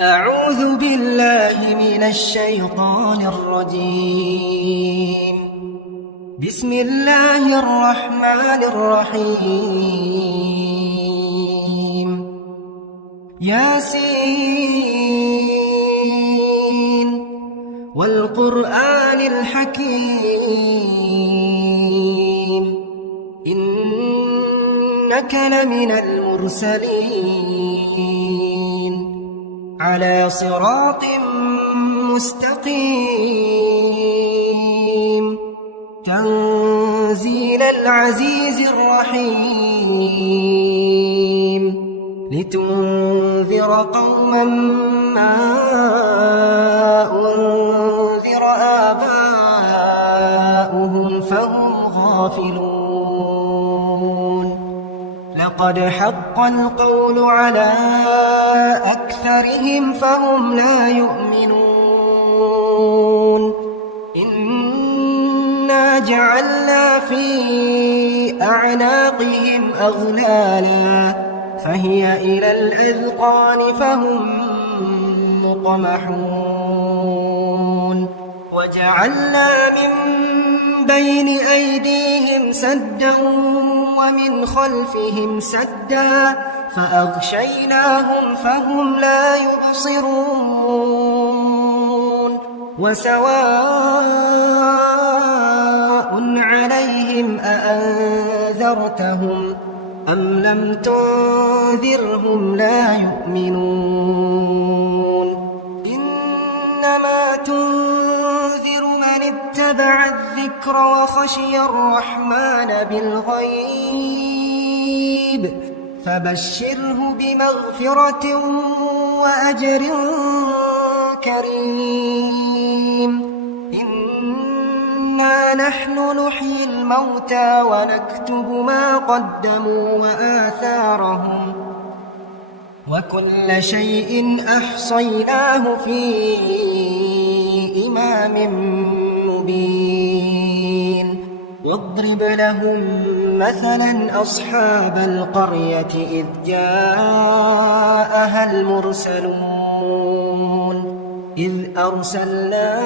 أعوذ بالله من الشيطان الرجيم. بسم الله الرحمن الرحيم. ياسين والقرآن الحكيم إنك لمن المرسلين على صراط مستقيم تنزيل العزيز الرحيم لتنذر قوما ما أنذر آباؤهم فهم غافلون. لقد حق القول على أكثرهم فهم لا يؤمنون. إنا جعلنا في أعناقهم أغلالا فهي إلى الأذقان فهم مقمحون. وجعلنا من بين أيديهم سدا ومن خلفهم سدا فأغشيناهم فهم لا يبصرون. وسواء عليهم أأنذرتهم أم لم تنذرهم لا يؤمنون. إنما تنذر من اتبع الذكر وخشي الرحمن بالغيب فبشره بمغفرة وأجر كريم. إنا نحن نحيي الموتى ونكتب ما قدموا وآثارهم وكل شيء أحصيناه في إمام مبين. واضرب لهم مثلا أصحاب القرية إذ جاءها المرسلون إذ أرسلنا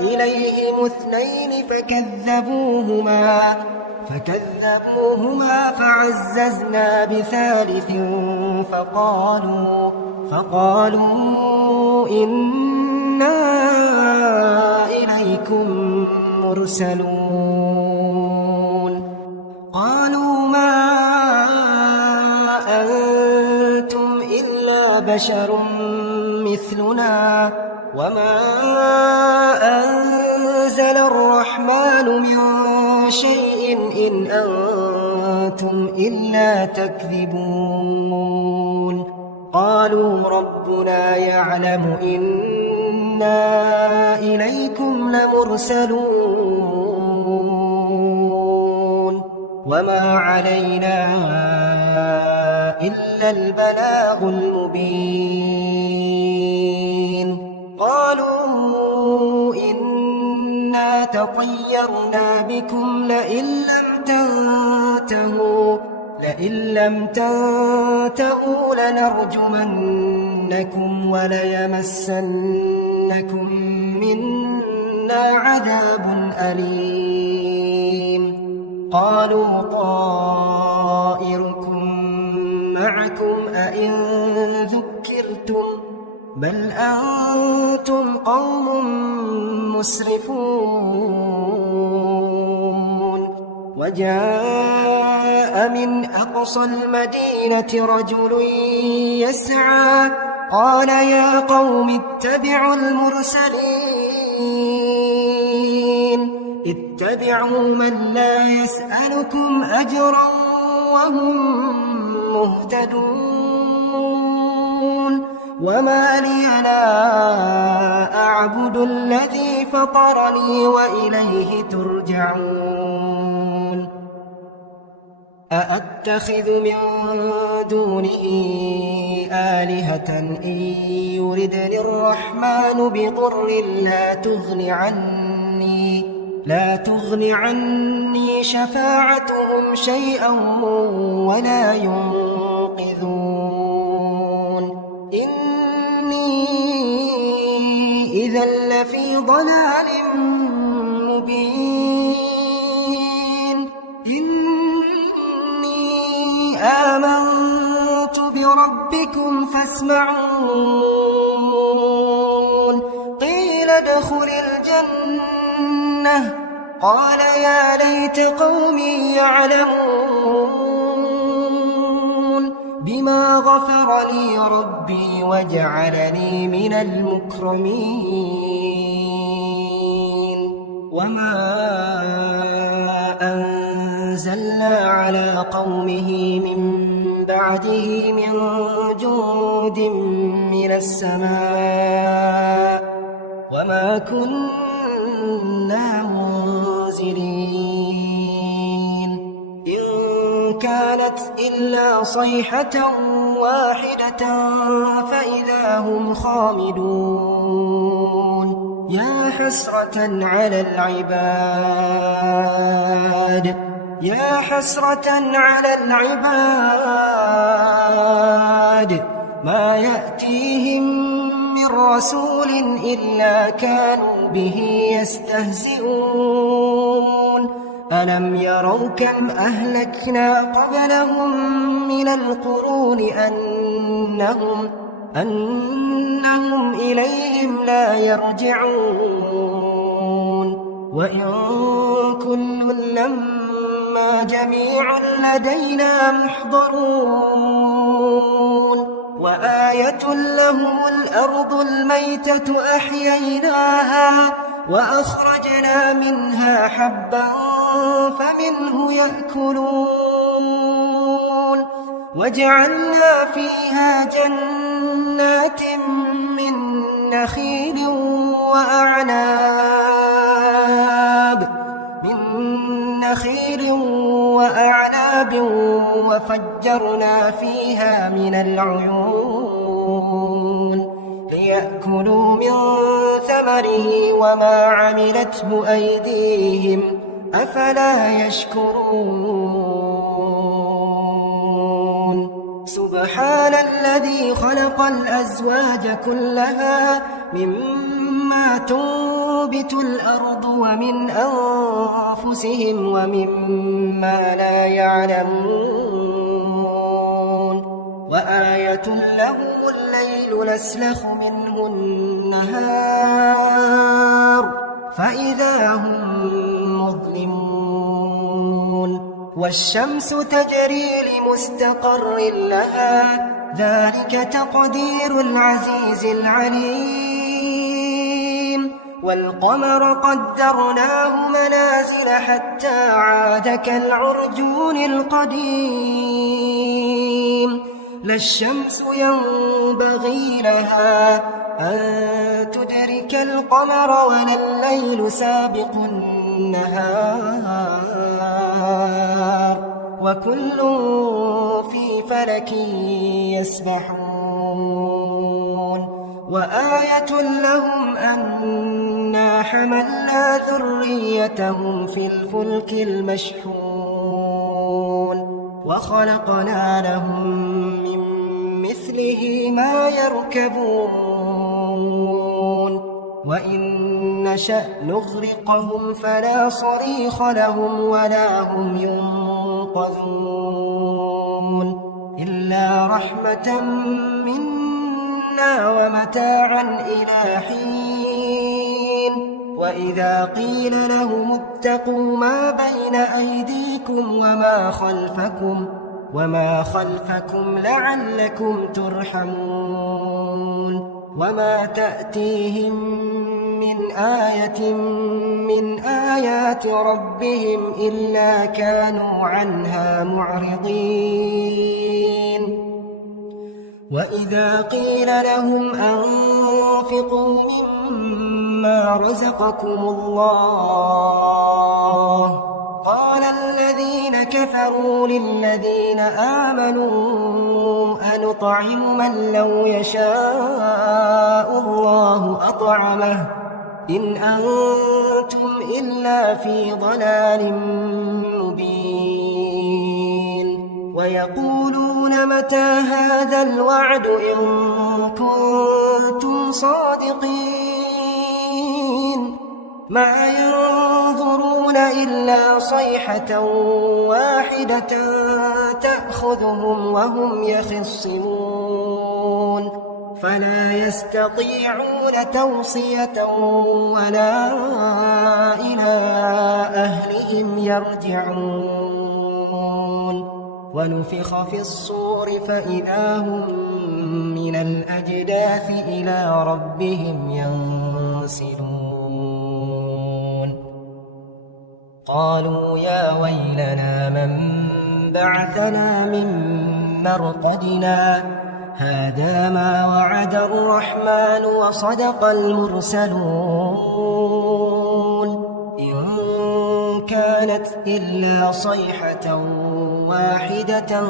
إليهم اثنين فكذبوهما فعززنا بثالث فقالوا إنا إليكم مرسلون. قالوا ما أنتم إلا بشر مثلنا وما أنزل الرحمن من شيء إن أنتم إلا تكذبون. قالوا ربنا يعلم إنا إليكم لمرسلون وما علينا إلا البلاغ المبين. قالوا إنا تطيرنا بكم لئن لم تنتهوا لنرجمنكم وليمسنكم منا عذاب أليم. قالوا طائركم معكم أئن ذكرتم بل أنتم قوم مسرفون. وجاء من أقصى المدينة رجل يسعى قال يا قوم اتبعوا المرسلين اتبعوا من لا يسألكم أجرا وهم مهتدون. وما لي لا أعبد الذي فطرني وإليه ترجعون. أأتخذ من دونه آلهة إن يردني الرحمن بضر لا تغن عني شفاعتهم شيئا ولا ينقذون. إذا لفي ضلال مبين إني آمنت بربكم فاسمعون قيل ادخل الجنة قال يا ليت قومي يعلمون بما غفر لي ربي وجعلني من المكرمين وما أنزلنا على قومه من بعده من جند من السماء وما كنا منزلين إن كانت إلا صيحة واحدة فإذا هم خامدون يا حسرة على العباد يا حسرة على العباد ما يأتيهم من رسول إلا كانوا به يستهزئون ألم يروا كم أهلكنا قبلهم من القرون أنهم إليهم لا يرجعون وإن كل لما جميع لدينا محضرون وآية لهم الأرض الميتة أحييناها وأخرجنا منها حبا فمنه يأكلون وجعلنا فيها جنات من نخيل وأعناب وفجرنا فيها من العيون ليأكلوا من ثمره وما عملته أيديهم أفلا يشكرون سبحان الذي خلق الأزواج كلها مما تنبت الأرض ومن أنفسهم ومما لا يعلمون وآية لهم الليل نسلخ منه النهار فإذا هم مظلمون والشمس تجري لمستقر لها ذلك تقدير العزيز العليم والقمر قدرناه منازل حتى عاد كالعرجون القديم لا الشمس ينبغي لها أن تدرك القمر ولا الليل سابق النهار وكل في فلك يسبحون وآية لهم أنا حملنا ذريتهم في الفلك المشحون وخلقنا لهم من مثله ما يركبون وإن نشأ نغرقهم فلا صريخ لهم ولا هم ينقذون إلا رحمة منا ومتاعا إلى حين وإذا قيل لهم اتقوا ما بين أيديكم وما خلفكم لعلكم ترحمون وما تأتيهم من آية من آيات ربهم إلا كانوا عنها معرضين وإذا قيل لهم أنفقوا مما رزقكم الله قال الذين كفروا للذين آمنوا أنطعم من لو يشاء الله أطعمه إن أنتم إلا في ضلال مبين ويقولون متى هذا الوعد إن كنتم صادقين ما ينظرون إلا صيحة واحدة تأخذهم وهم يخصمون فلا يستطيعون توصية ولا إلى أهلهم يرجعون ونفخ في الصور فإذا هم من الأجداث إلى ربهم ينسلون قالوا يا ويلنا من بعثنا من مرقدنا هذا ما وعد الرحمن وصدق المرسلون إن كانت إلا صيحة واحدة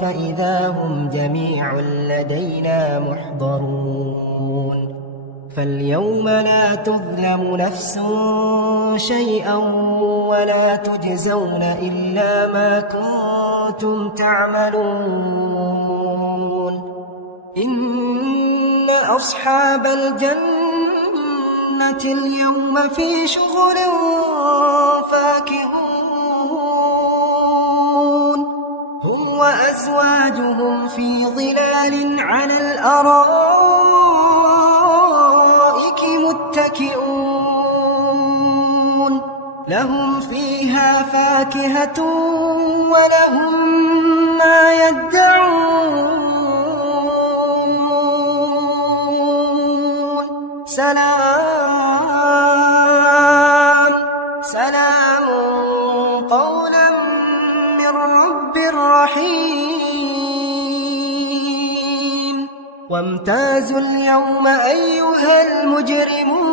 فإذا هم جميع لدينا محضرون فاليوم لا تظلم نفس شيئا ولا تجزون إلا ما كنتم تعملون إن أصحاب الجنة اليوم في شغل فاكهون هم وأزواجهم في ظلال على الأرائك متكئون لهم فيها فاكهة ولهم ما يدعون سلام قولا من رب رحيم وامتازوا اليوم أيها المجرمون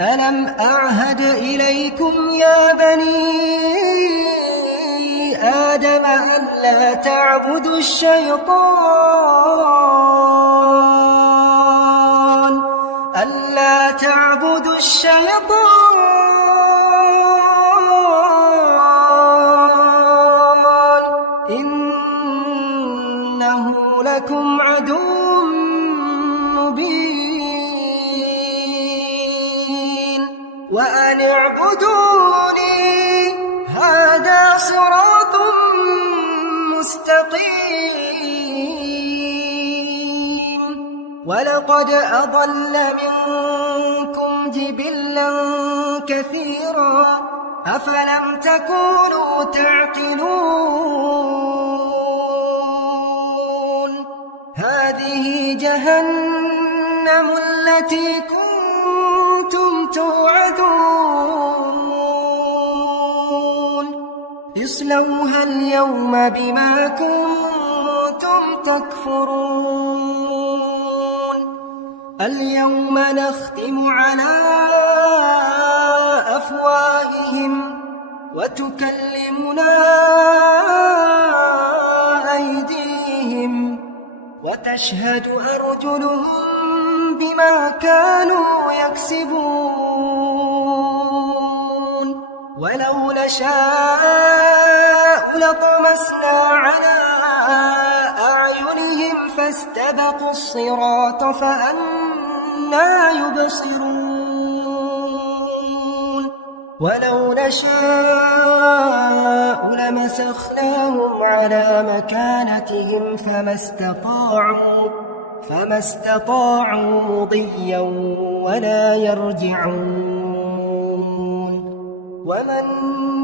ألم أعهد إليكم يا بني آدم أن لا تعبدوا الشيطان إنه لكم عدو مبين وأن اعبدوني هذا صراط مستقيم ولقد أضل منكم جبلا كثيرا أفلم تكونوا تعقلون هذه جهنم التي كنتم توعدون اصلوها اليوم بما كنتم تكفرون اليوم نختم على أفواههم وتكلمنا أيديهم وتشهد أرجلهم بما كانوا يكسبون ولو نشاء لطمسنا على أعينهم فاستبقوا الصراط فأنى يبصرون ولو نشاء لمسخناهم على مكانتهم فما استطاعوا مضيا ولا يرجعون ومن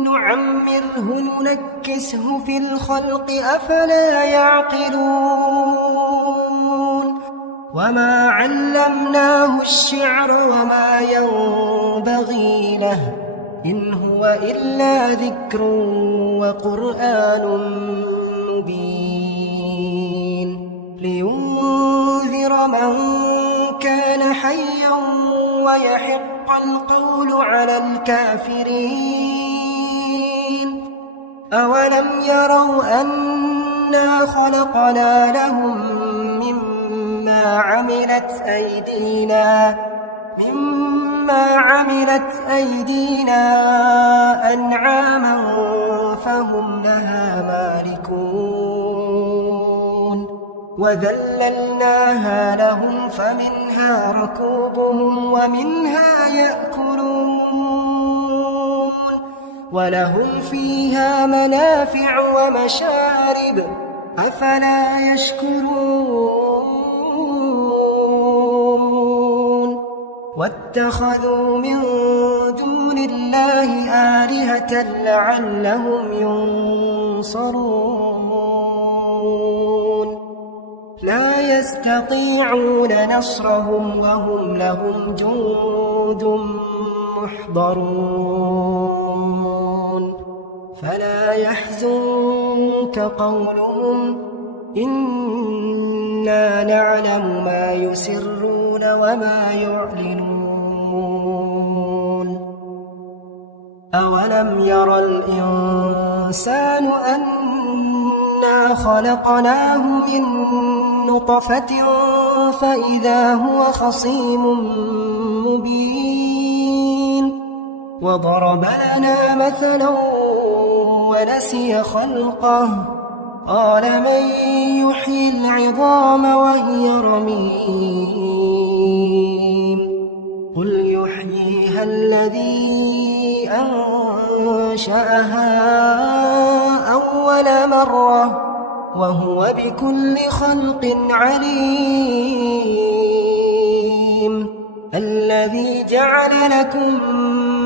نعمره ننكسه في الخلق أفلا يعقلون وما علمناه الشعر وما ينبغي له إن هو إلا ذكر وقرآن مبين لينذر من كان حيا ويحق القول على الكافرين أولم يروا أنا خلقنا لهم مما عملت أيدينا أنعاما فهم لها مالكون وذللناها لهم فمنها ركوبهم ومنها يأكلون ولهم فيها منافع ومشارب أفلا يشكرون واتخذوا من دون الله آلهة لعلهم ينصرون لا يستطيعون نصرهم وهم لهم جند محضرون فلا يحزنك قولهم إنا نعلم ما يسرون وما يعلنون أولم ير الإنسان أنا خلقناه من نطفة فإذا هو خصيم مبين وضرب لنا مثلا ونسي خلقه قال من يحيي العظام وهي رميم قل يحييها الذي أنشأها أول مرة وهو بكل خلق عليم الذي جعل لكم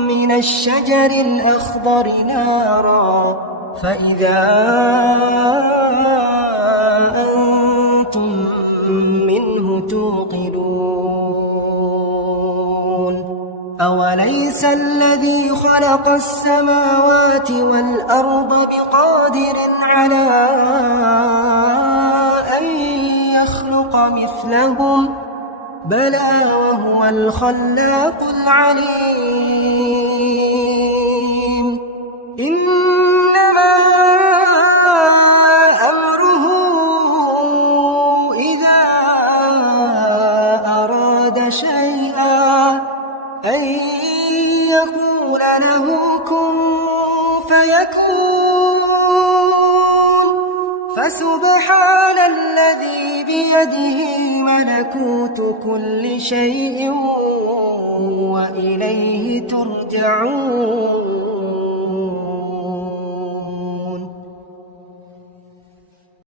من الشجر الأخضر نارا فإذا أنتم منه توقدون أوليس الذي خلق السماوات والأرض بقادر على أن يخلق مثلهم بلى وهو الخلاق العليم إنما أمره إذا أراد شيئا أن يقول له كن فيكون فسبحان الذي بيده ملكوت كل شيء وإليه ترجعون